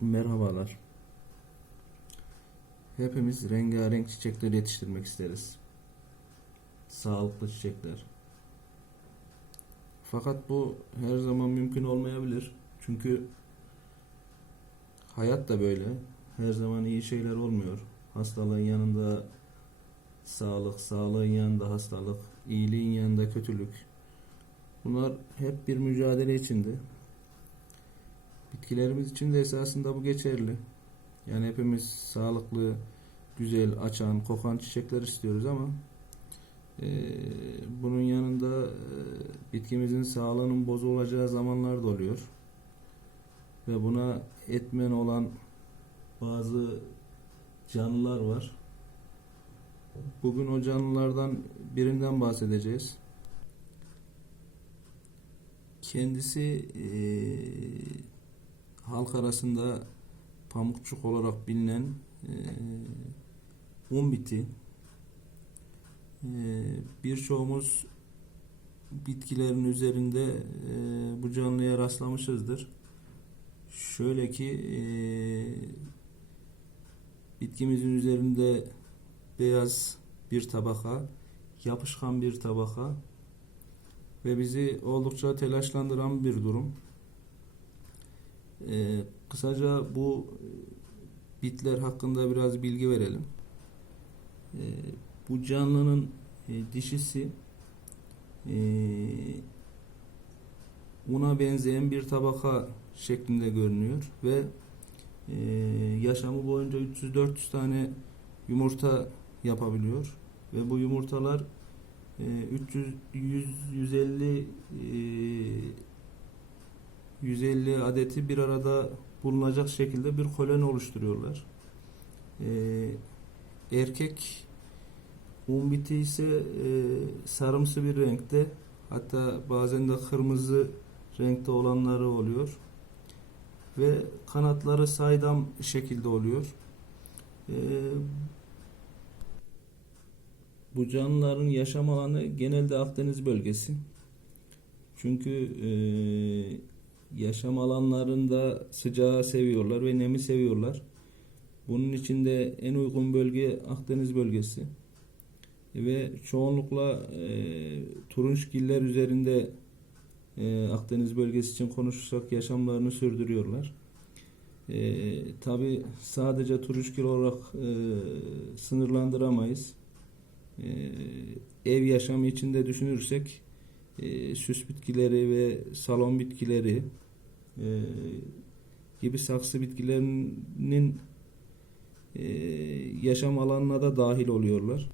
Merhabalar. Hepimiz rengarenk çiçekler yetiştirmek isteriz. Sağlıklı çiçekler. Fakat bu her zaman mümkün olmayabilir. Çünkü hayat da böyle. Her zaman iyi şeyler olmuyor. Hastalığın yanında sağlık, sağlığın yanında hastalık, iyiliğin yanında kötülük. Bunlar hep bir mücadele içinde. Bitkilerimiz için de esasında bu geçerli. Yani hepimiz sağlıklı, güzel, açan, kokan çiçekler istiyoruz ama eee, bunun yanında eee, bitkimizin sağlığının bozulacağı zamanlar da oluyor. Ve buna etmen olan bazı canlılar var. Bugün o canlılardan birinden bahsedeceğiz. Kendisi eee halk arasında pamukçuk olarak bilinen eee un biti. Eee, birçoğumuz bitkilerin üzerinde eee, bu canlıya rastlamışızdır. Şöyle ki eee, bitkimizin üzerinde beyaz bir tabaka, yapışkan bir tabaka ve bizi oldukça telaşlandıran bir durum. Ee, kısaca bu e, bitler hakkında biraz bilgi verelim. Ee, bu canlının e, dişisi e, una benzeyen bir tabaka şeklinde görünüyor ve e, yaşamı boyunca 300-400 tane yumurta yapabiliyor ve bu yumurtalar e, 300 100 150 e, 150 adeti bir arada bulunacak şekilde bir koloni oluşturuyorlar. Ee, erkek umbiti ise e, sarımsı bir renkte hatta bazen de kırmızı renkte olanları oluyor ve kanatları saydam şekilde oluyor. Ee, bu canlıların yaşam alanı genelde Akdeniz bölgesi. Çünkü e, yaşam alanlarında sıcağı seviyorlar ve nemi seviyorlar. Bunun için de en uygun bölge Akdeniz bölgesi. Ve çoğunlukla e, turunçgiller üzerinde e, Akdeniz bölgesi için konuşursak yaşamlarını sürdürüyorlar. E, Tabi sadece turunçgil olarak e, sınırlandıramayız. E, ev yaşamı içinde düşünürsek e, süs bitkileri ve salon bitkileri e, gibi saksı bitkilerinin e, yaşam alanına da dahil oluyorlar.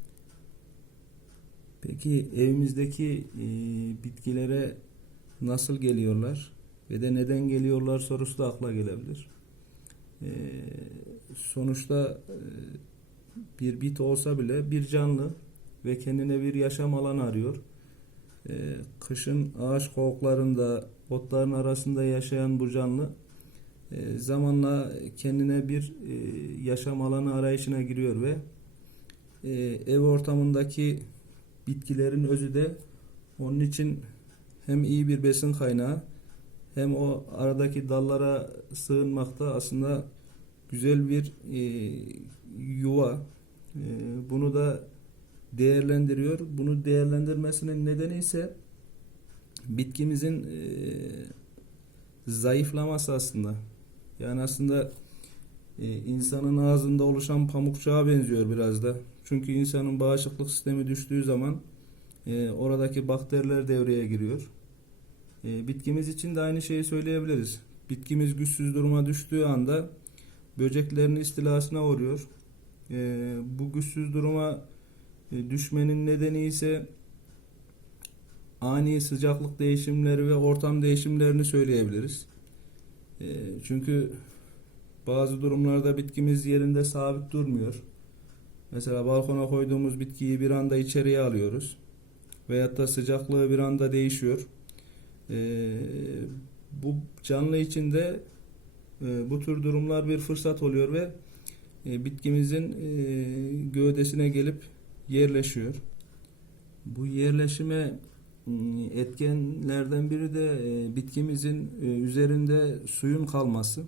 Peki evimizdeki e, bitkilere nasıl geliyorlar ve de neden geliyorlar sorusu da akla gelebilir. E, sonuçta e, bir bit olsa bile bir canlı ve kendine bir yaşam alanı arıyor. E, kışın ağaç kovuklarında, otların arasında yaşayan bu canlı e, zamanla kendine bir e, yaşam alanı arayışına giriyor ve e, ev ortamındaki bitkilerin özü de onun için hem iyi bir besin kaynağı hem o aradaki dallara sığınmakta aslında güzel bir yuva. Bunu da değerlendiriyor. Bunu değerlendirmesinin nedeni ise bitkimizin e, zayıflaması aslında. Yani aslında e, insanın ağzında oluşan pamukçuğa benziyor biraz da. Çünkü insanın bağışıklık sistemi düştüğü zaman e, oradaki bakteriler devreye giriyor. E, bitkimiz için de aynı şeyi söyleyebiliriz. Bitkimiz güçsüz duruma düştüğü anda böceklerin istilasına uğruyor. E, bu güçsüz duruma düşmenin nedeni ise ani sıcaklık değişimleri ve ortam değişimlerini söyleyebiliriz. E, Çünkü bazı durumlarda bitkimiz yerinde sabit durmuyor. Mesela balkona koyduğumuz bitkiyi bir anda içeriye alıyoruz. Veyahut da sıcaklığı bir anda değişiyor. E, Bu canlı içinde e, bu tür durumlar bir fırsat oluyor ve e, bitkimizin e, gövdesine gelip yerleşiyor. Bu yerleşime ım, etkenlerden biri de e, bitkimizin e, üzerinde suyun kalması.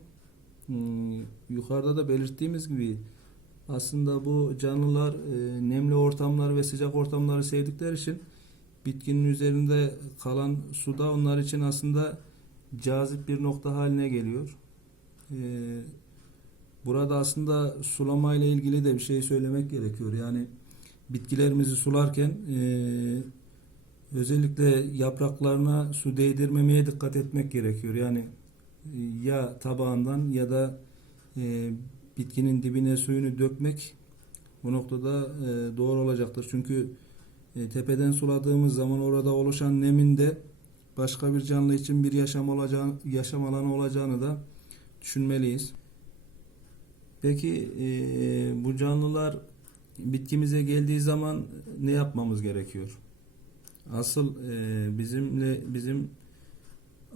Yukarıda da belirttiğimiz gibi aslında bu canlılar nemli ortamlar ve sıcak ortamları sevdikleri için bitkinin üzerinde kalan suda onlar için aslında cazip bir nokta haline geliyor. Burada aslında sulama ile ilgili de bir şey söylemek gerekiyor. Yani bitkilerimizi sularken e, özellikle yapraklarına su değdirmemeye dikkat etmek gerekiyor. Yani e, ya tabağından ya da e, bitkinin dibine suyunu dökmek bu noktada e, doğru olacaktır. Çünkü e, tepeden suladığımız zaman orada oluşan nemin de başka bir canlı için bir yaşam olacağı, yaşam alanı olacağını da düşünmeliyiz. Peki e, bu canlılar bitkimize geldiği zaman ne yapmamız gerekiyor? Asıl e, bizimle bizim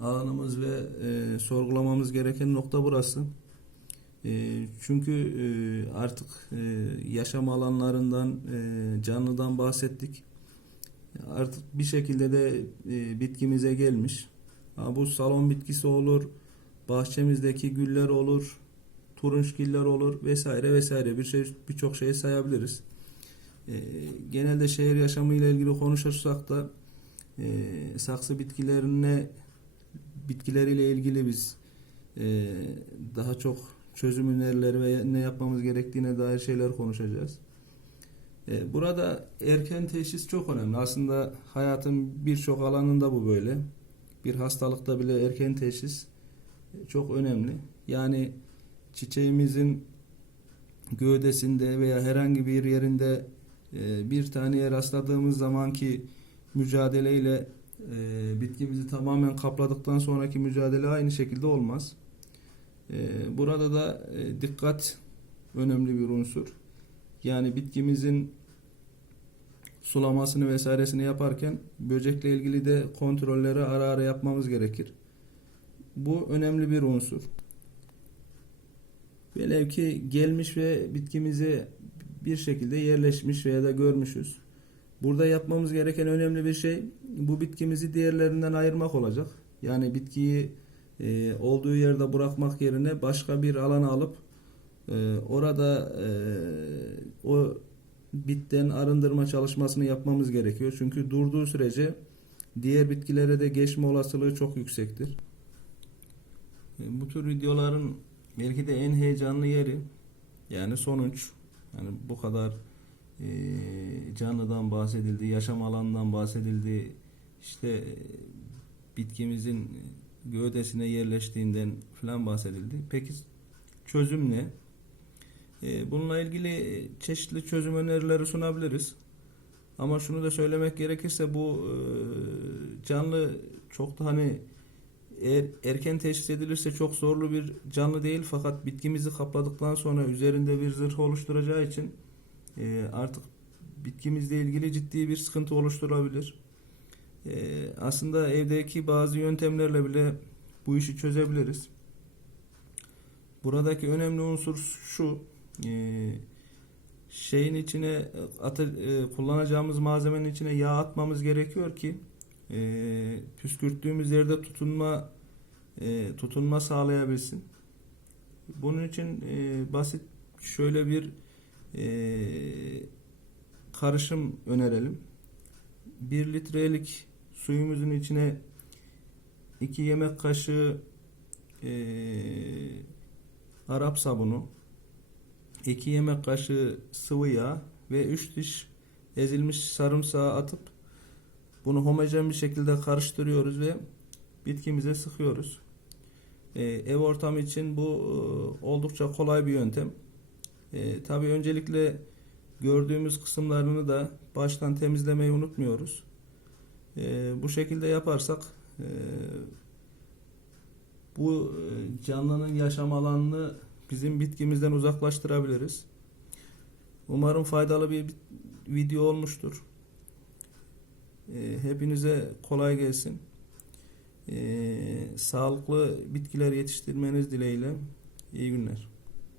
alanımız ve e, sorgulamamız gereken nokta burası. E, çünkü e, artık e, yaşam alanlarından, e, canlıdan bahsettik. Artık bir şekilde de e, bitkimize gelmiş. Ha, bu salon bitkisi olur, bahçemizdeki güller olur, turunçgiller olur vesaire vesaire bir şey birçok şey sayabiliriz. E, genelde şehir yaşamı ile ilgili konuşursak da e, saksı bitkilerine bitkileriyle ilgili biz e, daha çok çözüm önerileri ve ne yapmamız gerektiğine dair şeyler konuşacağız. E, burada erken teşhis çok önemli. Aslında hayatın birçok alanında bu böyle. Bir hastalıkta bile erken teşhis çok önemli. Yani çiçeğimizin gövdesinde veya herhangi bir yerinde e, bir taneye rastladığımız zamanki mücadeleyle e, bitkimizi tamamen kapladıktan sonraki mücadele aynı şekilde olmaz. E, burada da e, dikkat önemli bir unsur. Yani bitkimizin sulamasını vesairesini yaparken böcekle ilgili de kontrolleri ara ara yapmamız gerekir. Bu önemli bir unsur. Velev ki gelmiş ve bitkimize bir şekilde yerleşmiş veya da görmüşüz. Burada yapmamız gereken önemli bir şey bu bitkimizi diğerlerinden ayırmak olacak. Yani bitkiyi e, olduğu yerde bırakmak yerine başka bir alana alıp e, orada e, o bitten arındırma çalışmasını yapmamız gerekiyor. Çünkü durduğu sürece diğer bitkilere de geçme olasılığı çok yüksektir. E, bu tür videoların belki de en heyecanlı yeri yani sonuç. Yani bu kadar e, canlıdan bahsedildi, yaşam alanından bahsedildi. İşte e, bitkimizin gövdesine yerleştiğinden falan bahsedildi. Peki çözüm ne? E, bununla ilgili çeşitli çözüm önerileri sunabiliriz. Ama şunu da söylemek gerekirse bu e, canlı çok da hani eğer erken teşhis edilirse çok zorlu bir canlı değil fakat bitkimizi kapladıktan sonra üzerinde bir zırh oluşturacağı için e, artık bitkimizle ilgili ciddi bir sıkıntı oluşturabilir. E, aslında evdeki bazı yöntemlerle bile bu işi çözebiliriz. Buradaki önemli unsur şu e, şeyin içine atı, e, kullanacağımız malzemenin içine yağ atmamız gerekiyor ki e, püskürttüğümüz yerde tutunma e, tutunma sağlayabilsin. Bunun için e, basit şöyle bir e, karışım önerelim. 1 litrelik suyumuzun içine 2 yemek kaşığı e, Arap sabunu 2 yemek kaşığı sıvı yağ ve 3 diş ezilmiş sarımsağı atıp bunu homojen bir şekilde karıştırıyoruz ve bitkimize sıkıyoruz. Ee, ev ortamı için bu e, oldukça kolay bir yöntem. E, Tabi öncelikle gördüğümüz kısımlarını da baştan temizlemeyi unutmuyoruz. E, bu şekilde yaparsak e, bu e, canlının yaşam alanını bizim bitkimizden uzaklaştırabiliriz. Umarım faydalı bir video olmuştur. E, hepinize kolay gelsin. E, sağlıklı bitkiler yetiştirmeniz dileğiyle. İyi günler.